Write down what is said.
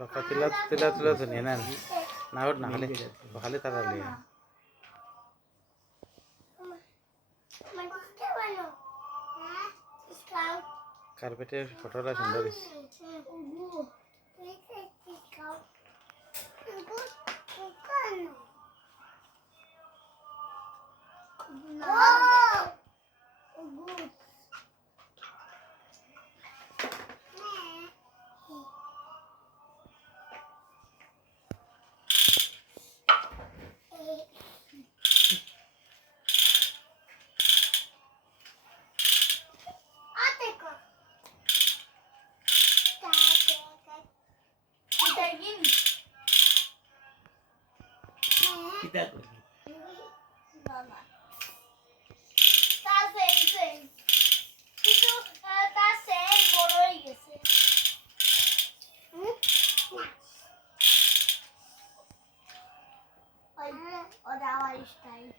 Baka tila tu ni nan. Naud nakali tara liya. কার্পেটের ফটোটা সুন্দর হয়েছে। Kita kok. Mama. তার সেম কিন্তু তার সেম বড় হয়ে গেছে। ওই ওটা আমার স্টাইল।